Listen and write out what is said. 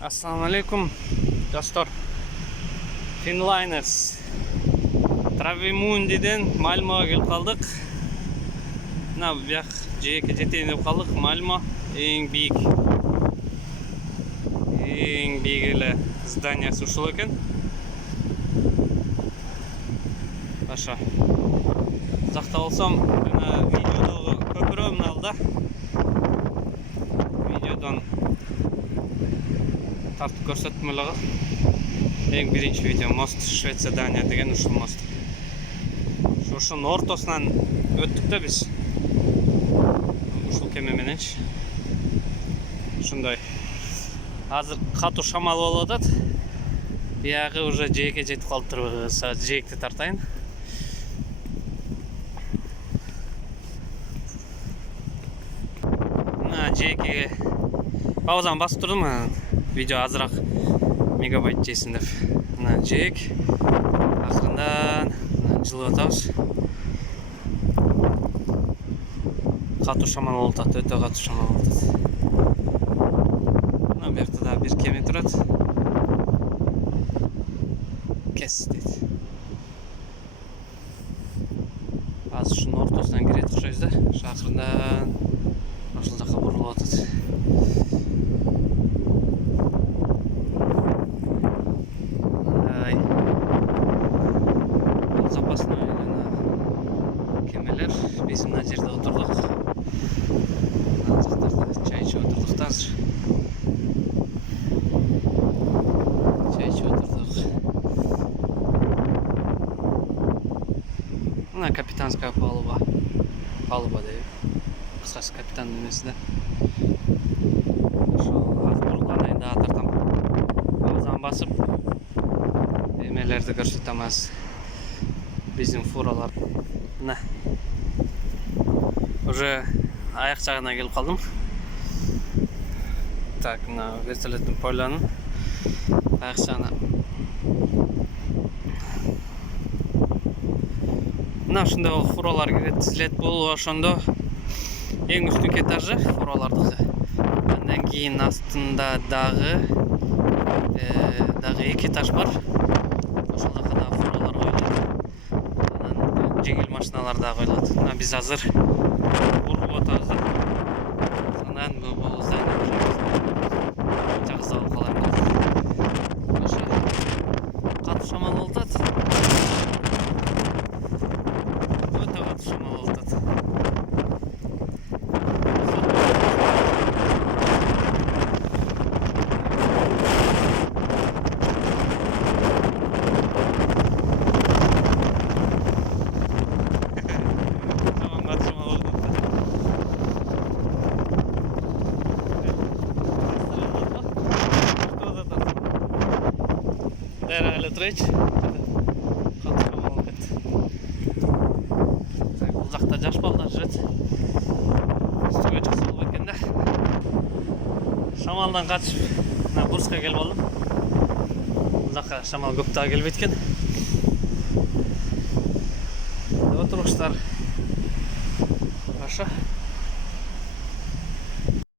Assalamu alaikum dostlar. Finliners Travimundiden Malmoga kelip kaldık. Mına bu jak жээкке жетейин деп калдык. Malmo эң бийик эле зданиясы ушул экен. Аша. Закта болсом, мына видеодогу көпүрө мына алда. Видеодон тартып көрсөттүм эле. Эң биринчи видео мост Швеция Дания деген ушул мост. Ушунун ортосунан өттүк да биз. Ушул кеме мененчи. Ушундай. Азыр катуу шамал болуп атат. Биягы уже жээкке жетип калыптырбыз. Жээкти тартайын. Мына жээкке паузаны басып турдум. Видео азыраак мегабайт жейсин деп. Мына жээк акырындан жылып атабыз. Катуу шамал болуп атат, өтө катуу шамал болуп атат. Мына бuyakta да бир кеме турат. Кес дейт. Азыр ушунун ортосунан кирет окшойбуз да. Ушу акырындан ошол жака бурулуп атат. Запасной кемелер. Биз мына жерде отурдук. Мына жактарда чай ичип отурдук да азыр. Чай ичип отурдук. Мына капитанская палуба. Палуба дейт. Кыскасы капитандын эмеси да. Ошо азыр бурулгандан кийин дагы тартам. Паузаны басып эмелерди көрсөтөм азыр. Биздин фуралар. Мына. Уже аяк жагына келип калдым. Так, мына вертолеттин пойланын аяк жагына. Мына ушундай фуралар кирет, тизилет. Бул ошондо эң үстүнкү этажы фуралардыкы. Андан кийин астында дагы эки этаж бар. Ошол жака дагы фуралар коюлат. Жеңил машиналар да коюлат. Мына биз азыр бурулуп атабыз да. Анан бул здание жагызда алып калайын. Ошо катуу шамал болуп атат. Өтө катуу шамал болуп атат. Дайрагы эле турайчы. Катуу шамал болуп кетти. Бул жакта жаш балдар жүрөт. Үстүгө чыкса болбойт экен да. Шамалдан качып, мына Бурска келип алдым. Бул жака шамал көп дагы келбейт экен. Отургучтар. Ошо.